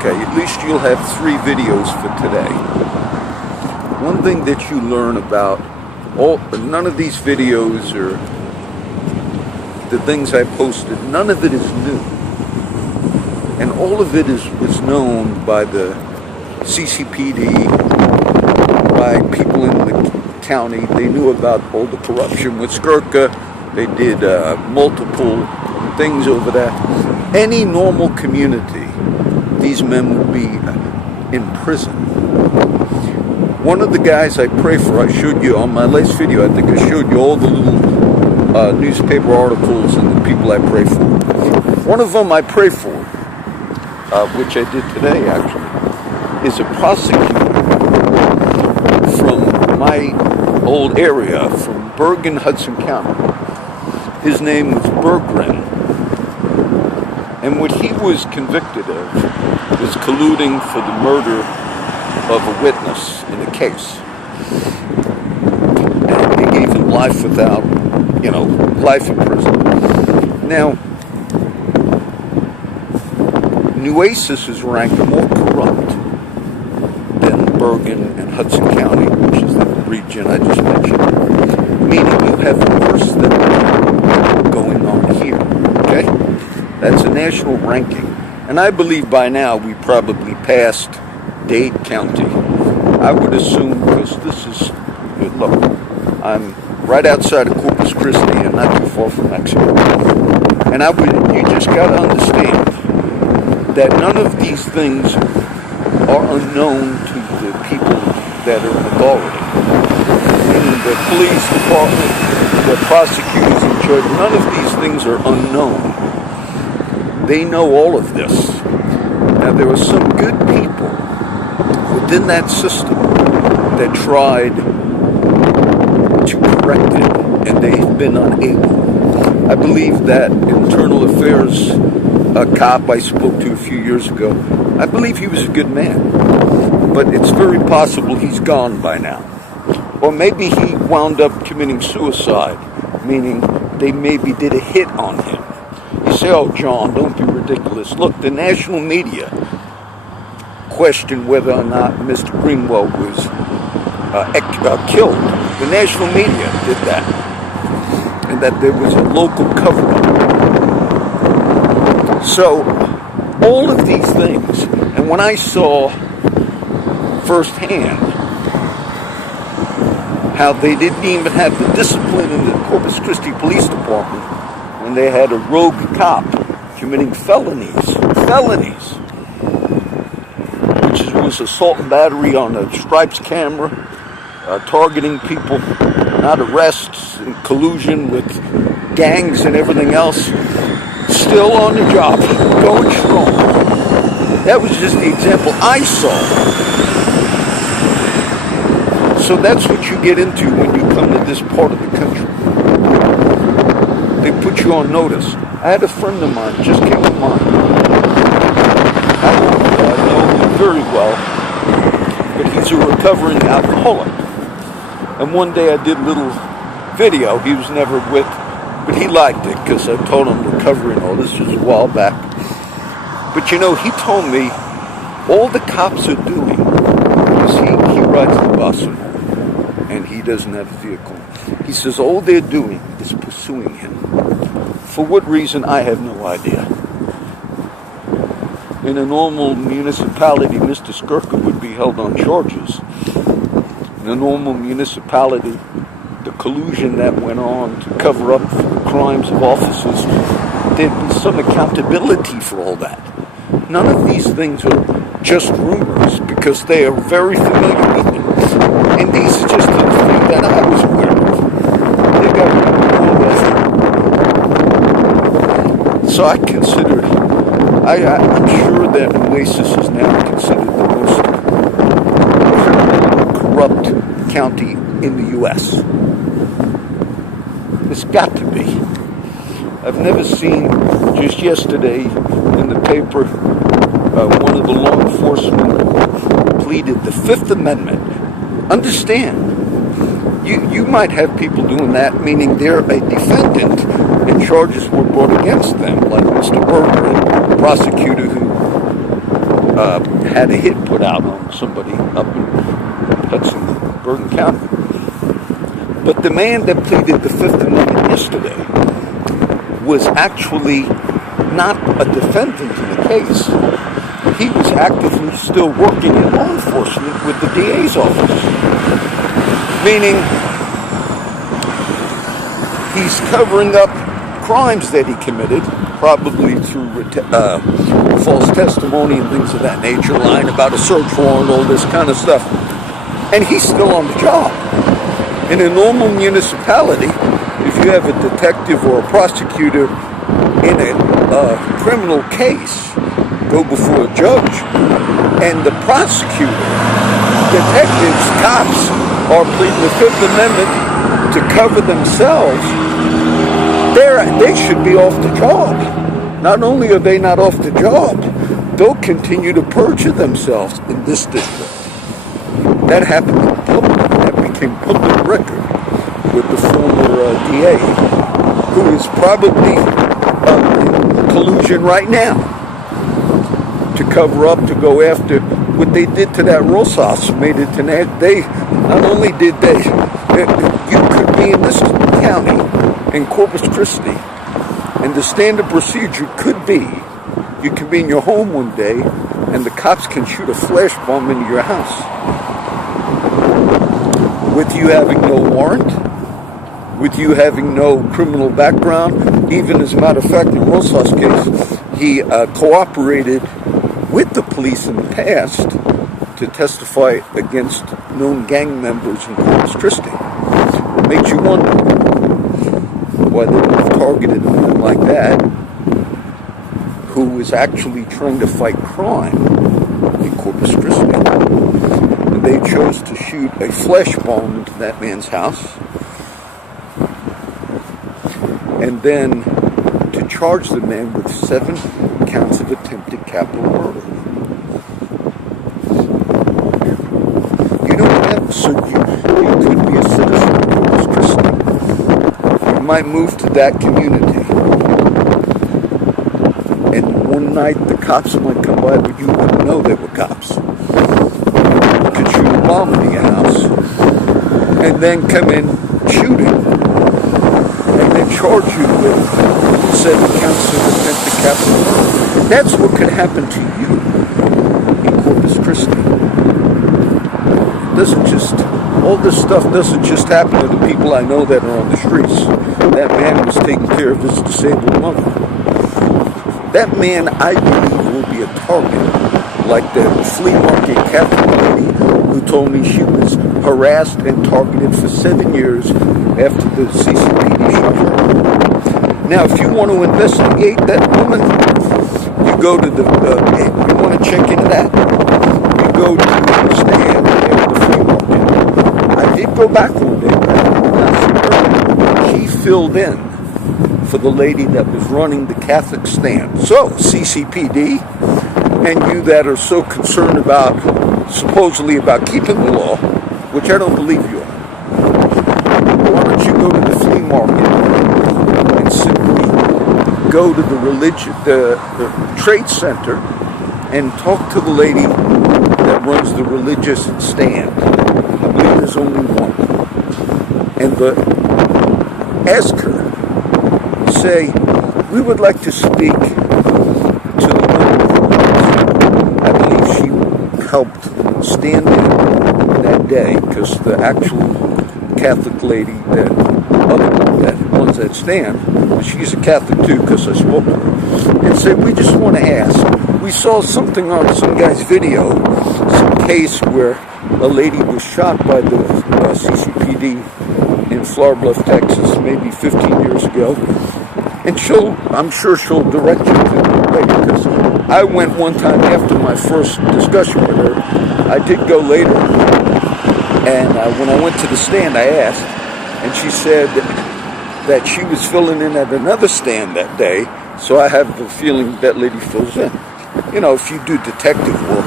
Okay, at least you'll have 3 videos for today. One thing that you learn about none of these videos or the things I posted, none of it is new. And all of it was known by the CCPD, by people in the county. They knew about all the corruption with Skirka. They did multiple things over there. Any normal community, these men would be in prison. One of the guys I pray for, I showed you on my last video, I think I showed you all the little newspaper articles and the people I pray for. One of them I pray for, which I did today actually, is a prosecutor from my old area, from Bergen, Hudson County. His name was Berggren. And what he was convicted of was colluding for the murder of a witness in a case. And they gave him life without, life in prison. Now, Nueces is ranked more corrupt than Bergen and Hudson County, which is the region I just mentioned. Meaning you have worse than going on here, okay? That's a national ranking. And I believe by now we probably passed Dade County. I would assume, because this is, look, I'm right outside of Corpus Christi and not too far from Mexico. And you just got to understand that none of these things are unknown to the people that are in authority. In the police department, the prosecutors in charge, none of these things are unknown. They know all of this. Now, there are some good people within that system that tried to correct it, and they've been unable. I believe that internal affairs cop I spoke to a few years ago, I believe he was a good man, but it's very possible he's gone by now. Or maybe he wound up committing suicide, meaning they maybe did a hit on him. You say, oh, John, don't be ridiculous. Look, the national media questioned whether or not Mr. Greenwald was killed. The national media did that. And that there was a local cover-up. So, all of these things, and when I saw firsthand how they didn't even have the discipline in the Corpus Christi Police Department when they had a rogue cop committing felonies, which was assault and battery on a Stripes camera, targeting people, not arrests, in collusion with gangs and everything else. Still on the job, going strong. That was just the example I saw. So that's what you get into when you come to this part of the country. They put you on notice. I had a friend of mine just came to mind. I know him very well, but he's a recovering alcoholic. And one day I did a little video. He was never with, but he liked it because I told him recovery and all. This was a while back. But he told me all the cops are doing is he rides the bus and he doesn't have a vehicle. He says all they're doing is pursuing him. For what reason, I have no idea. In a normal municipality, Mr. Skirka would be held on charges. In a normal municipality, the collusion that went on to cover up the crimes of officers, there'd be some accountability for all that. None of these things are just rumors because they are very familiar with them. And these are just the things that I was aware of. They got all this. So I consider, I'm sure that Nueces is now considered the most corrupt county in the U.S. It's got to be. I've never seen, just yesterday in the paper, one of the law enforcement pleaded the Fifth Amendment. Understand, you might have people doing that, meaning they're a defendant and charges were brought against them, like Mr. Berger, the prosecutor who had a hit put out on somebody up in Hudson, Bergen County. But the man that pleaded the Fifth Amendment yesterday was actually not a defendant in the case. He was actively still working in law enforcement with the DA's office. Meaning, he's covering up crimes that he committed, probably through false testimony and things of that nature, lying about a search warrant, all this kind of stuff. And he's still on the job. In a normal municipality, if you have a detective or a prosecutor in a criminal case, go before a judge, and the prosecutor, detectives, cops are pleading the Fifth Amendment to cover themselves, they should be off the job. Not only are they not off the job, they'll continue to perjure themselves in this district. That happened in public. That became public record with the former DA, who is probably in collusion right now to cover up, to go after what they did to that Rosas. Made it to that. They not only did they, you could be in this county, in Corpus Christi, and the standard procedure could be, you can be in your home one day, and the cops can shoot a flash bomb into your house. With you having no warrant, with you having no criminal background. Even as a matter of fact, in Rosas' case, he cooperated with the police in the past to testify against known gang members in Corpus Christi. It makes you wonder why they would have targeted a man like that, who was actually trying to fight crime in Corpus Christi. And they chose to shoot a flash bomb into that man's house, and then to charge the man with 7 counts of attempted capital murder. You know what? So you could be a citizen of Corpus Christi. You might move to that community, and one night the cops might come by, but you wouldn't know they were cops. You could shoot a bomb into your house, and then come in shooting, and then charge you with 7 counts of attempted capital murder. That's what could happen to you in Corpus Christi. It doesn't just, all this stuff doesn't just happen to the people I know that are on the streets. That man was taking care of his disabled mother. That man, I believe, will be a target, like the flea market Catholic lady who told me she was harassed and targeted for 7 years after the CCPD shot her. Now, if you want to investigate that woman, you go to the, you want to check into that, you go to the stand at the flea market. I did go back one day, but I did not see her. She filled in for the lady that was running the Catholic stand. So, CCPD, and you that are so concerned about, supposedly about keeping the law, which I don't believe you are, why don't you go to the flea market and simply go to the trade center and talk to the lady that runs the religious stand. I believe there's only one. And ask her, say, we would like to speak to the woman. I believe she helped stand in that day, because the actual Catholic lady that runs that stand, she's a Catholic too, because I spoke to her, and said, we just want to ask, we saw something on some guy's video, some case where a lady was shot by the CCPD in Flower Bluff, Texas, maybe 15 years ago. And I'm sure she'll direct you to her later, because I went one time after my first discussion with her. I did go later, and when I went to the stand, I asked, and she said that she was filling in at another stand that day, so I have the feeling that lady fills in. You know, if you do detective work.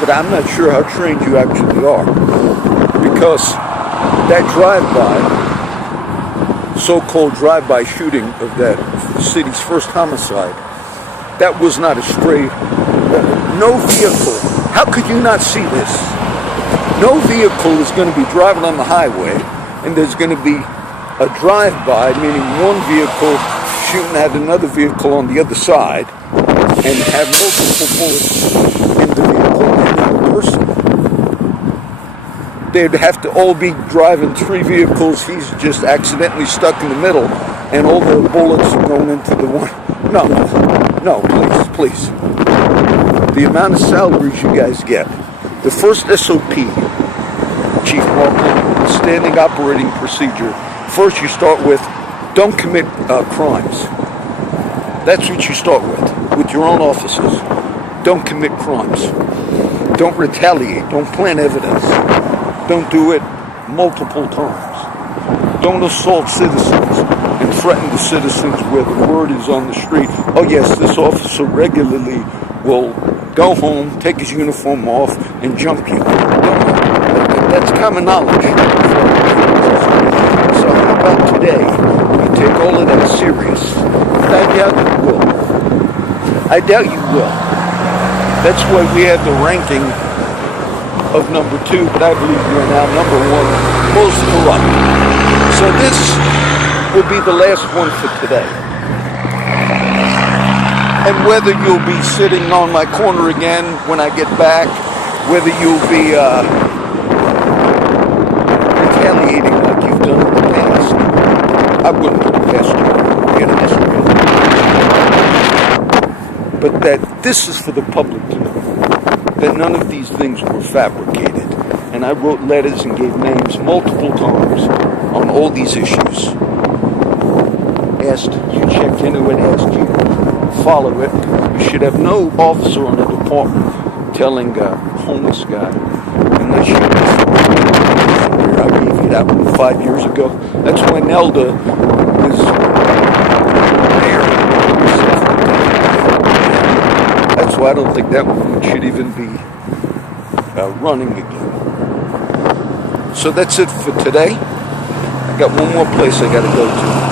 But I'm not sure how trained you actually are, because that drive-by, so-called drive-by shooting of that city's first homicide, That was not a stray. No vehicle. How could you not see this? No vehicle is going to be driving on the highway, and there's going to be a drive-by, meaning one vehicle shooting at another vehicle on the other side, and have multiple bullets in the vehicle and in the person. They'd have to all be driving 3 vehicles. He's just accidentally stuck in the middle, and all the bullets are going into the one. No, please. The amount of salaries you guys get. The first SOP, Chief Markland, standing operating procedure. First you start with, don't commit crimes. That's what you start with your own officers. Don't commit crimes. Don't retaliate. Don't plant evidence. Don't do it multiple times. Don't assault citizens and threaten the citizens where the word is on the street. Oh yes, this officer regularly will go home, take his uniform off, and jump you. That's common knowledge. So how about today? You take all of that serious. I doubt you will. I doubt you will. That's why we have the ranking of number 2, but I believe we're now number 1, most corrupt. So this will be the last one for today. And whether you'll be sitting on my corner again when I get back, whether you'll be retaliating like you've done in the past, I wouldn't put it past you. Get an SRL. But that this is for the public to know, that none of these things were fabricated. And I wrote letters and gave names multiple times on all these issues. Asked you check into it, asked you follow it. You should have no officer in the department telling a homeless guy, unless you I gave you that one 5 years ago. That's why Nelda is there. That's why I don't think that one should even be running again. So that's it for today. I got one more place I got to go to.